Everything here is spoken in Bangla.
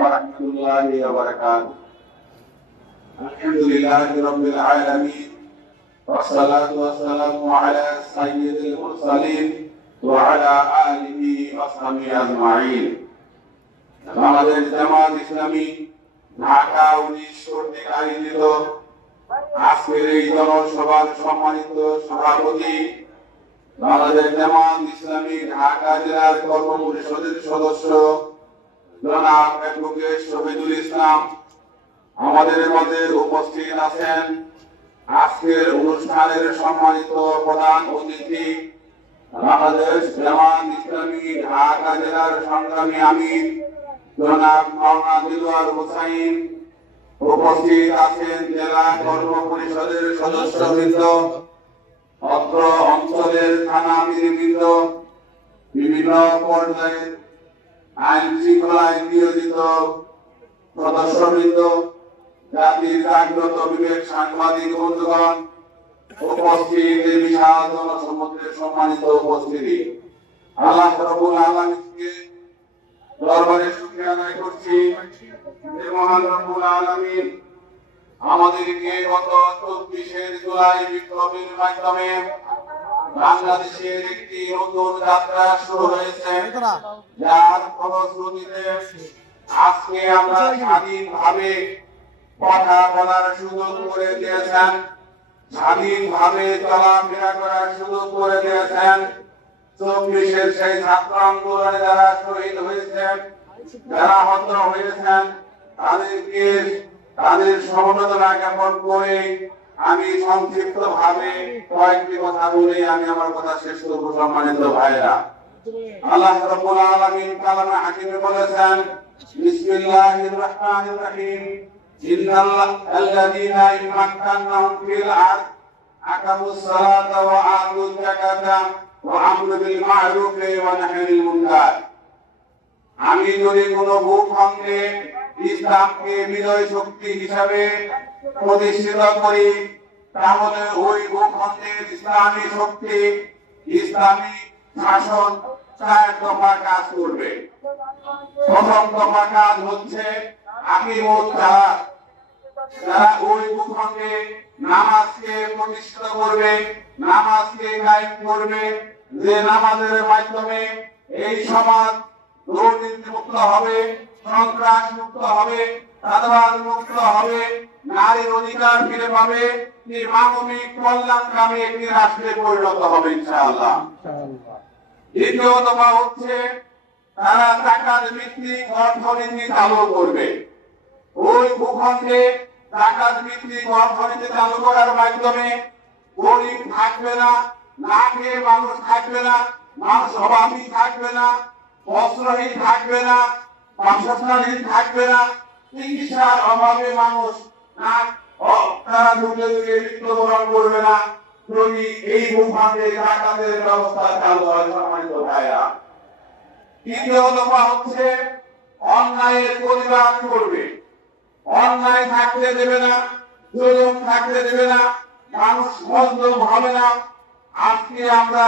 ورحمة الله وبركاته. الحمد لله رب العالمين والصلاة والسلام على سيد المرسلين وعلى آله وصحبه أجمعين. বাংলাদেশ জামাত ইসলামী ঢাকা 19 কর্তৃক আয়োজিত আজকের এই জনসভার সম্মানিত সভাপতি, বাংলাদেশ জামাত ইসলামী ঢাকা জেলার কর্ম পরিষদের সদস্য জনাব অ্যাডভোকেট শহীদুল ইসলাম, আমাদের মধ্যে উপস্থিত আছেন আজকের অনুষ্ঠানের সম্মানিত প্রধান অতিথি বাংলাদেশ জামাত ইসলামী ঢাকা জেলার সংগ্রামী আমির জনাব মাওলানা দিলওয়ার হোসাইন, উপস্থিত আছেন জেলা কর্ম পরিষদের সদস্যবৃন্দ, অত্র অঞ্চলের থানা আমিরবৃন্দ, বিভিন্ন পর্যায়ে আইন শৃঙ্খলায় নিয়োজিত সদস্যবৃন্দ, জাতির জাগ্রত বিবেক সাংবাদিক বন্ধুগণ, উপস্থিত এই বিশাল জনসমুদ্রের সম্মানিত উপস্থিতি, আল্লাহ রাব্বুল আলামিনকে দরবারে শুকরিয়া আদায় করছি যে মহান রব্বুল আলামিন আমাদেরকে গত 24 জুলাই বিপ্লবের মাধ্যমে বাংলাদেশের একটি নতুন যাত্রা শুরু হয়েছে, যার ফলশ্রুতিতে আজকে আমরা স্বাধীনভাবে কথা বলার সুযোগ করে দিয়েছেন, স্বাধীনভাবে চলাফেরা করার সুযোগ করে দিয়েছেন। 24-এর সেই ছাত্র আন্দোলনে যারা শহীদ হয়েছেন, যারা আহত হয়েছেন, তাদেরকে তাদের সমবেদনা জ্ঞাপন করে আমি সংক্ষিপ্ত ভাবে কয়েকটি কথা বলে আমি আমার কথা শেষ করব। সম্মানিত ভাইরা, আল্লাহ রাব্বুল আলামিন কালামে হাকিমে বলেছেন, বিসমিল্লাহির রহমানির রহিম, ইন্নাল্লাযীনা ইমাক্কানাহুম ফিল আরদ আকামুস সালাতা ওয়া আতুজ যাকাতা ওয়া আমরু বিল মা'রুফ ওয়া নাহয়ু আনিল মুনকার। আমি যদি কোনো ভূখণ্ডে ইসলামকে বিজয় শক্তি হিসাবে প্রতিষ্ঠিত করি, তাহলে ওই ভূখণ্ডের ইসলামী শক্তি, ইসলামী শাসন 4 দফা কাজ করবে। প্রথম দফা কাজ হচ্ছে আকিমুস সালাত, যারা ওই ভূখণ্ডে নামাজকে প্রতিষ্ঠিত করবে, নামাজকে কায়েম করবে, যে নামাজের মাধ্যমে এই সমাজ দুর্নীতি মুক্ত হবে, সন্ত্রাস মুক্ত হবে, চাঁদাবাজ মুক্ত হবে, নারীর অধিকার ফিরে পাবে, মানবিক কল্যাণকামী একটি রাষ্ট্রে পরিণত হবে ইনশাআল্লাহ। দ্বিতীয় দফা হচ্ছে তারা জাকাত ভিত্তিক অর্থনীতি চালু করবে। ওই ভূখণ্ডে জাকাত ভিত্তিক অর্থনীতি চালু করার মাধ্যমে গরিব থাকবে না, না খেয়ে মানুষ থাকবে না, মানুষ অভাবী থাকবে না, বস্ত্রহীন থাকবে না, বাসস্থানহীন থাকবে না, চিকিৎসার অভাবে মানুষ তারা ঢুকে ঢুকে মৃত্যুবরণ করবে না, যদি এই ভূখণ্ডে জাকাতের ব্যবস্থা চালু হয়। সম্মানিত ভাইরা, তৃতীয় দফা হচ্ছে অন্যায়ের প্রতিবাদ করবে। অন্যায় থাকতে দেবে না, জুলুম থাকতে দেবে না, মানুষ মজলুম হবে না। আজকে আমরা